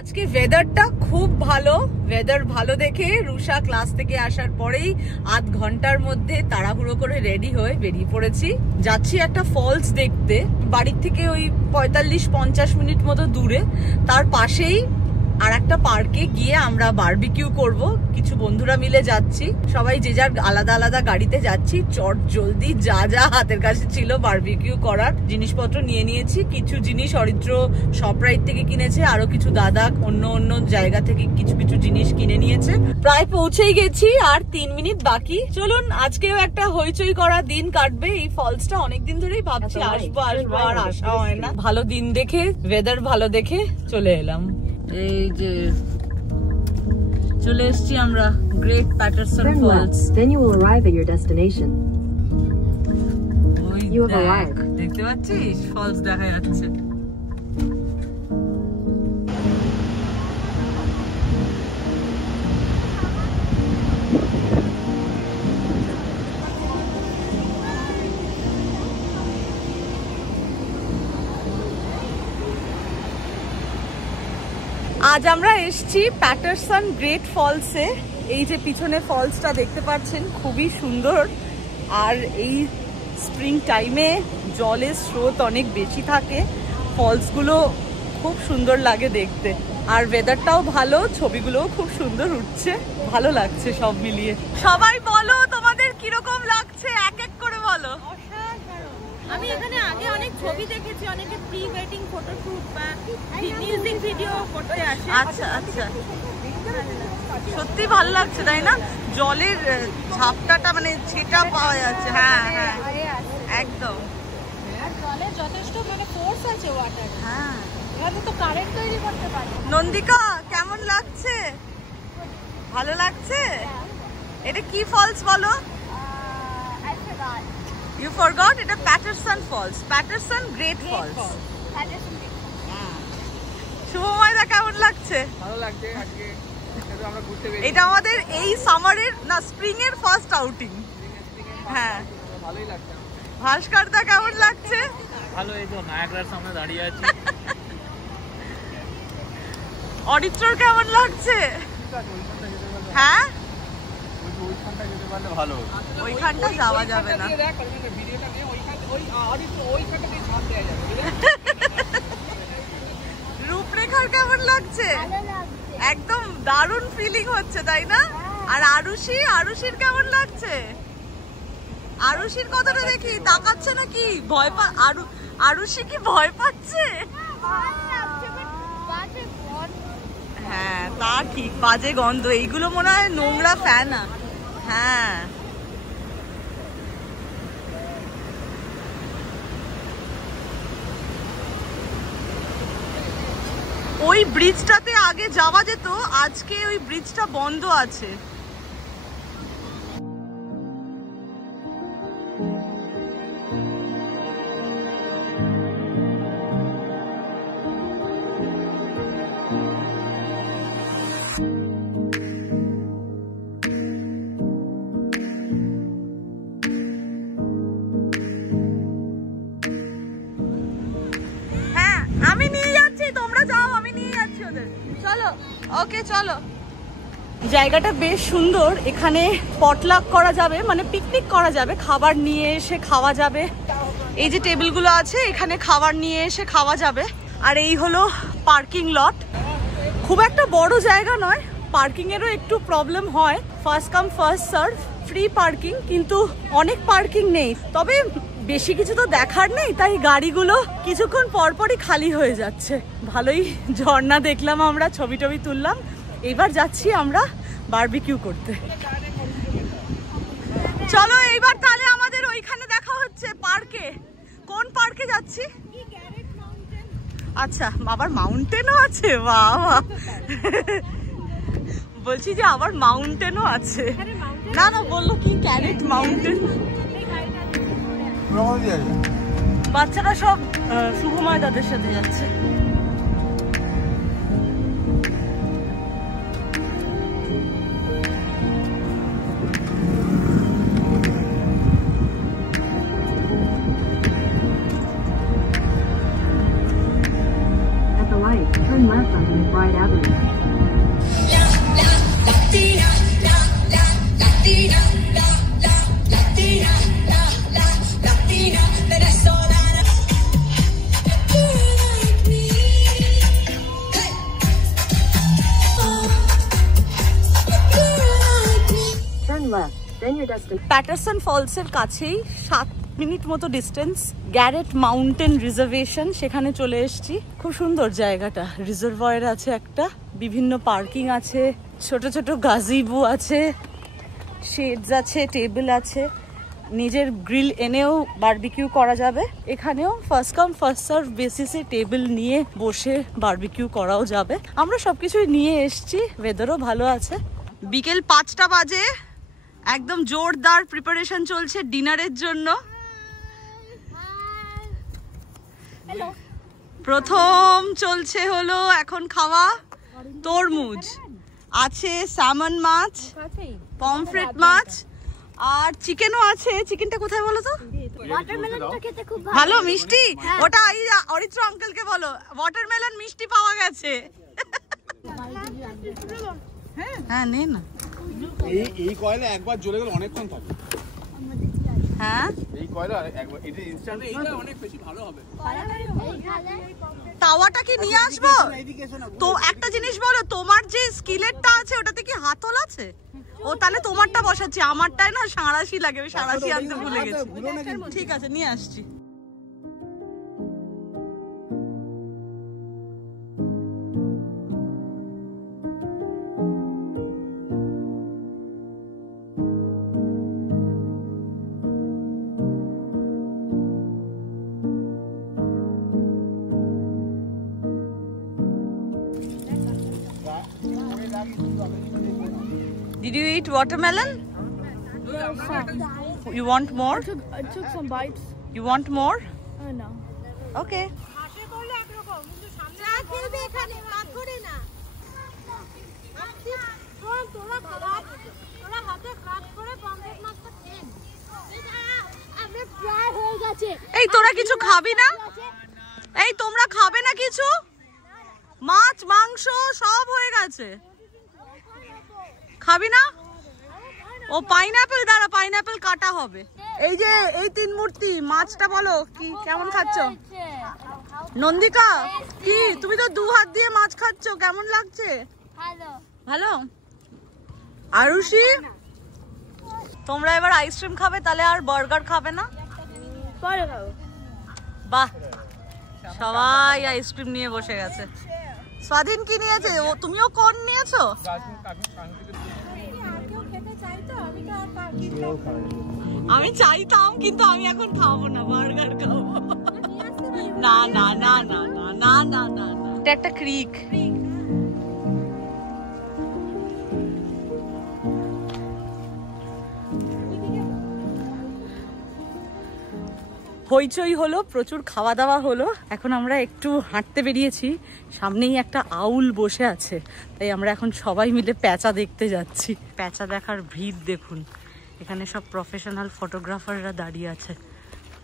আজকে ওয়েদারটা খুব ভালো, ওয়েদার ভালো দেখে রুষা ক্লাস থেকে আসার পরেই আধ ঘন্টার মধ্যে তাড়াহুড়ো করে রেডি হয়ে বেরিয়ে পড়েছি। যাচ্ছি একটা ফলস দেখতে, বাড়ির থেকে ওই 45-50 মিনিট মতো দূরে। তার পাশেই আর একটা পার্কে গিয়ে আমরা বারবিকিউ করব। কিছু বন্ধুরা মিলে যাচ্ছি, সবাই যে যার আলাদা আলাদা গাড়িতে যাচ্ছি। চট জলদি যা যা হাতের কাছে ছিল বারবিকিউ করার জিনিসপত্র নিয়ে নিয়েছি। কিছু জিনিস অরিত্র শপরাইট থেকে কিনেছে, আরো কিছু দাদা অন্য অন্য জায়গা থেকে কিছু কিছু জিনিস কিনে নিয়েছে। প্রায় পৌঁছেই গেছি, আর 3 মিনিট বাকি। চলুন, আজকেও একটা হইচই করা দিন কাটবে। এই ফলসটা অনেকদিন ধরেই ভাবছি আসবো আসবো, আর আসা হয় না। ভালো দিন দেখে, ওয়েদার ভালো দেখে চলে এলাম। এই যে চলে এসেছি আমরা Great Paterson Falls. Then you will arrive at your destination. You have arrived. দেখতে পাচ্ছিস, ফলস দেখা যাচ্ছে। আজ আমরা এসেছি প্যাটারসন গ্রেট ফলসে। এই যে পিছনে ফলসটা দেখতে পাচ্ছেন, খুবই সুন্দর। আর এই স্প্রিং টাইমে জলের স্রোত অনেক বেশি থাকে, ফলসগুলো খুব সুন্দর লাগে দেখতে। আর ওয়েদারটাও ভালো, ছবিগুলোও খুব সুন্দর উঠছে, ভালো লাগছে সব মিলিয়ে। সবাই বলো তোমাদের কিরকম লাগছে, এক এক করে বলো। আমি এখানে আগে অনেক ছবি দেখেছি, অনেকে প্রি ওয়েডিং ফটোশুট বা মিউজিক ভিডিও করতে আসে। আচ্ছা আচ্ছা, সত্যি ভালো লাগছে তাই না? জলের ঝাপটাটা মানে ছেটা পাওয়া যাচ্ছে। হ্যাঁ হ্যাঁ একদম, আর জলে যথেষ্ট মানে ফোর্স আছে ওয়াটার। হ্যাঁ, এভাবে তো কারেন্ট তৈরি করতে পারে। নন্দিকা কেমন লাগছে? ভালো লাগছে? এটা কি ফলস বলো? You forgot? এটা Paterson Falls, Paterson Great Falls. শুভময়দা কেমন লাগছে? ভালো লাগছে। আজকে আমরা ঘুরতে বেরিয়েছি। এটা আমাদের এই সামারের না স্প্রিং এর ফার্স্ট আউটিং। হ্যাঁ ভালোই লাগছে। ভাস্করদা কেমন লাগছে? ভালো, এই তো নায়াগ্রার সামনে দাঁড়িয়ে আছি। অরিত্রর কেমন লাগছে? হ্যাঁ, ওইখানটা যেতে পারলে ভালো। ওইখানটা যাওয়া যাবে না। ভিডিওটা নিয়ে ওইখানটা দিয়ে ছাড় দেওয়া যাবে। রূপরেখার কেমন লাগছে? একদম দারুণ ফিলিং হচ্ছে তাই না? আর আরুষির কেমন লাগছে? আরুষির কথাটা দেখি, তাকাচ্ছে নাকি? ভয় পা আরুষি কি ভয় পাচ্ছে? হ্যাঁ তা ঠিক, বাজে গন্ধ। এইগুলো মনে হয় নোংরা ফ্যান। হ্যাঁ ওই ব্রিজটাতে আগে যাওয়া যেত, আজকে ওই ব্রিজটা বন্ধ আছে। হ্যাঁ আমি নিয়ে যাচ্ছি, তোমরা যাও, আমি নিয়ে যাচ্ছি ওদের। চলো, ওকে চলো। জায়গাটা বেশ সুন্দর, এখানে পটলাক করা যাবে, মানে পিকনিক করা যাবে, খাবার নিয়ে এসে খাওয়া যাবে। এই যে টেবিলগুলো আছে, এখানে খাবার নিয়ে এসে খাওয়া যাবে। আর এই হলো পার্কিং লট। খুব একটা বড় জায়গা নয়, পার্কিং এরও একটু প্রবলেম হয়। First come first serve, free parking, কিন্তু অনেক পার্কিং নেই। তবে বেশি কিছু তো দেখার নেই, তাই গাড়িগুলো কিছুক্ষণ পরপরই খালি হয়ে যাচ্ছে। ভালোই ঝর্ণা দেখলাম আমরা, ছবি টবি তুললাম। এবার যাচ্ছি আমরা বারবিকিউ করতে। চলো এইবার তাহলে আমাদের ওইখানে দেখা হচ্ছে পার্কে। কোন পার্কে যাচ্ছি? আচ্ছা, আবার মাউন্টেনও আছে? বাবা, বলছি যে আবার মাউন্টেনও আছে। না না, বললো কি ক্যারেট মাউন্টেন। বাচ্চারা সব শুভময় দাদের সাথে যাচ্ছে। At the light, turn left onto McBride Avenue. left, then your destination. Paterson ফলসের কাছেই 7 মিনিট মতো ডিস্টেন্স গ্যারেট মাউন্টেন রিজার্ভেশন, সেখানে চলে এসেছি। খুব সুন্দর জায়গাটা, রিজার্ভয়ার আছে একটা, বিভিন্ন পার্কিং আছে, ছোট ছোট গাজিবো আছে, শেডস আছে, টেবিল আছে, নিজের গ্রিল এনেও বারবিকিউ করা যাবে। এখানেও ফার্স্ট কাম ফার্স্ট সার্ভ বেসিসে টেবিল নিয়ে বসে বারবিকিউ করাও যাবে। আমরা সবকিছুই নিয়ে এসেছি, ওয়েদারও ভালো আছে। বিকেল 5টা বাজে, একদম জোরদার প্রিপারেশন চলছে ডিনারের জন্য। প্রথম চলছে হলো এখন খাওয়া তরমুজ, আছে স্যামন মাছ, পমফ্রেট মাছ, আর চিকেনও আছে। চিকেনটা কোথায় বলো তো? ওয়াটারমেলনটা খেতে খুব ভালো মিষ্টি, ওটা অরিত্র আঙ্কেলকে বলো ওয়াটারমেলন মিষ্টি পাওয়া গেছে। হ্যাঁ নে না, এই কয়লা একবার জ্বলে গেলে অনেকক্ষণ থাকে। হ্যাঁ এই কয়লা একবার এটা ইনস্ট্যান্ট, এইটা অনেক বেশি ভালো হবে। তাওয়াটা কি নিয়ে আসবো? তো একটা জিনিস বলো, তোমার যে স্কিলেটটা আছে ওটাতে কি হাতল আছে? ও তাহলে তোমারটা বসাচ্ছি, আমারটাই না সাঁড়াশি লাগে, ওই সাঁড়াশি আনতে ভুলে গেছি। ঠিক আছে নিয়ে আসছি। Did you eat watermelon? You want more? I took some bites. You want more? No. Okay. এই তোরা কিছু খাবি না? এই তোমরা খাবে না কিছু? মাছ মাংস সব হয়ে গেছে, খাবি না? ও পাইনাপেল, দাঁড়া পাইনাপেল কাটা হবে। এই যে এই 3 মূর্তি মাছটা বলো কি কেমন খাচ্ছ? নন্দিকা কি তুমি তো 2 হাত দিয়ে মাছ খাচ্ছ, কেমন লাগছে? ভালো। আরুষি তোমরা এবার আইসক্রিম খাবে তাহলে, আর বার্গার খাবে না? বাহ, সবাই আইসক্রিম নিয়ে বসে গেছে। স্বাধীন কি নিয়েছে? ও তুমিও কোন নিয়েছো? আমি চাইতাম কিন্তু আমি এখন খাবো না, বার্গার খাবো। না না না না না না না না, এটা একটা ক্রিক। হইচই হলো, প্রচুর খাওয়া দাওয়া হলো, এখন আমরা একটু হাঁটতে বেরিয়েছি। সামনেই একটা আউল বসে আছে, তাই আমরা এখন সবাই মিলে প্যাঁচা দেখতে যাচ্ছি। প্যাঁচা দেখার ভিড় দেখুন, এখানে সব প্রফেশনাল ফটোগ্রাফাররা দাঁড়িয়ে আছে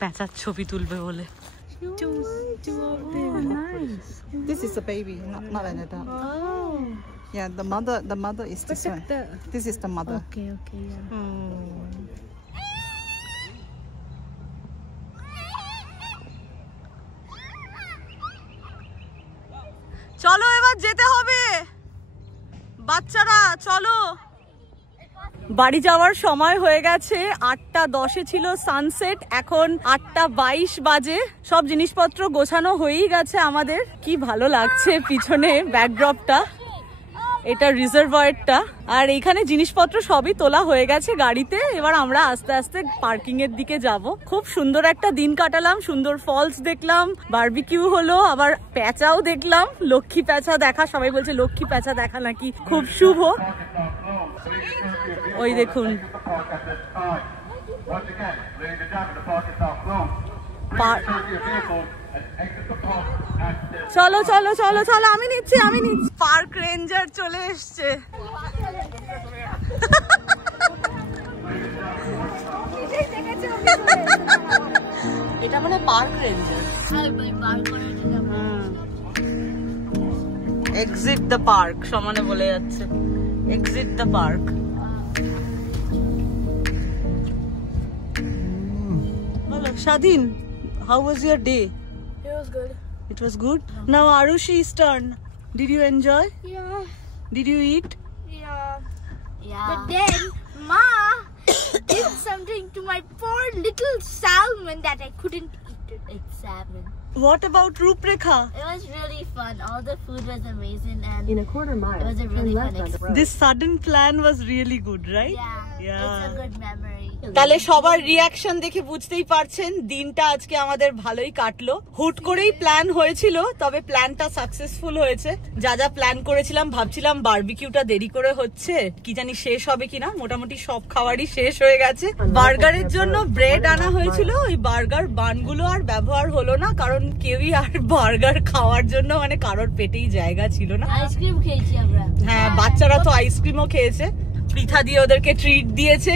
প্যাঁচার ছবি তুলবে বলে। This is the baby, not an adult. Oh. Yeah, the mother is this one. This is the mother. Okay, yeah. চলো এবার যেতে হবে বাচ্চারা, চলো। বাড়ি যাওয়ার সময় হয়ে গেছে, 8:10 ছিল সানসেট, এখন 8:22 বাজে। সব জিনিসপত্র গোছানো হয়েই গেছে আমাদের। কি ভালো লাগছে পিছনে ব্যাকড্রপটা, এটা রিজার্ভয়ারটা, আর এখানে জিনিসপত্র সবই তোলা হয়ে গেছে গাড়িতে। এবার আমরা আস্তে আস্তে পার্কিং এর দিকে যাব। খুব সুন্দর একটা দিন কাটালাম, সুন্দর ফলস দেখলাম, বারবিকিউ হলো, আবার প্যাঁচাও দেখলাম। লক্ষ্মী প্যাঁচা দেখা, সবাই বলছে লক্ষ্মী প্যাঁচা দেখা নাকি খুব শুভ। ওই দেখুন চলো চলো চলো চলো, আমি নিচ্ছি। পার্ক রেঞ্জার চলে এসছে। এটা মানে park ranger. Exit the park সমানে বলে যাচ্ছে, এক্সিট দ্য পার্ক। বলো স্বাধীন, how was your day? It was good. It was good. Now Arushi's turn. Did you enjoy? Yeah. Did you eat? Yeah. But then, Ma something to my poor little salmon that I couldn't eat it. It's salmon. What about Ruprekha? It was really fun. All the food was amazing and In a quarter mile, it was a really turn fun left on the road. This sudden plan was really good, right? yeah, it's a good memory. তাহলে সবার reaction দেখে বুঝতেই পারছেন দিনটা আজকে আমাদের ভালোই কাটলো। হুট করেই প্ল্যান হয়েছিল, তবে প্ল্যানটা সাকসেসফুল হয়েছে। যা যা প্ল্যান করেছিলাম, ভাবছিলাম বারবিকিউটা দেরি করে হচ্ছে, কি জানি শেষ হবে কিনা, মোটামুটি সব খাবারই শেষ হয়ে গেছে। বার্গারের জন্য ব্রেড আনা হয়েছিল, ওই বার্গার বানগুলো আর ব্যবহার হলো না, কারণ কেউই আর বার্গার খাওয়ার জন্য মানে কারোর পেটেই জায়গা ছিল না। আইসক্রিম খেয়েছি আমরা। হ্যাঁ, বাচ্চারা তো আইসক্রিমও খেয়েছে, পৃথা দিয়ে ওদেরকে ট্রিট দিয়েছে,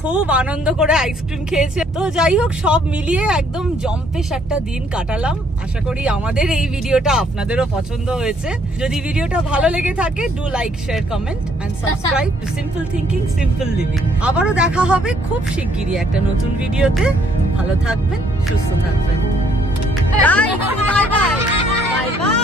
খুব আনন্দ করে আইসক্রিম খেয়েছে। তো যাই হোক, সব মিলিয়ে একদম জম্পেশ একটা দিন কাটালাম। আশা করি আমাদের এই ভিডিওটা আপনাদেরও পছন্দ হয়েছে। যদি ভিডিওটা ভালো লেগে থাকে, do like, share, comment and subscribe to Simple Thinking, Simple Living. আবারও দেখা হবে খুব শিগগিরই একটা নতুন ভিডিওতে। ভালো থাকবেন, সুস্থ থাকবেন। Bye bye bye bye.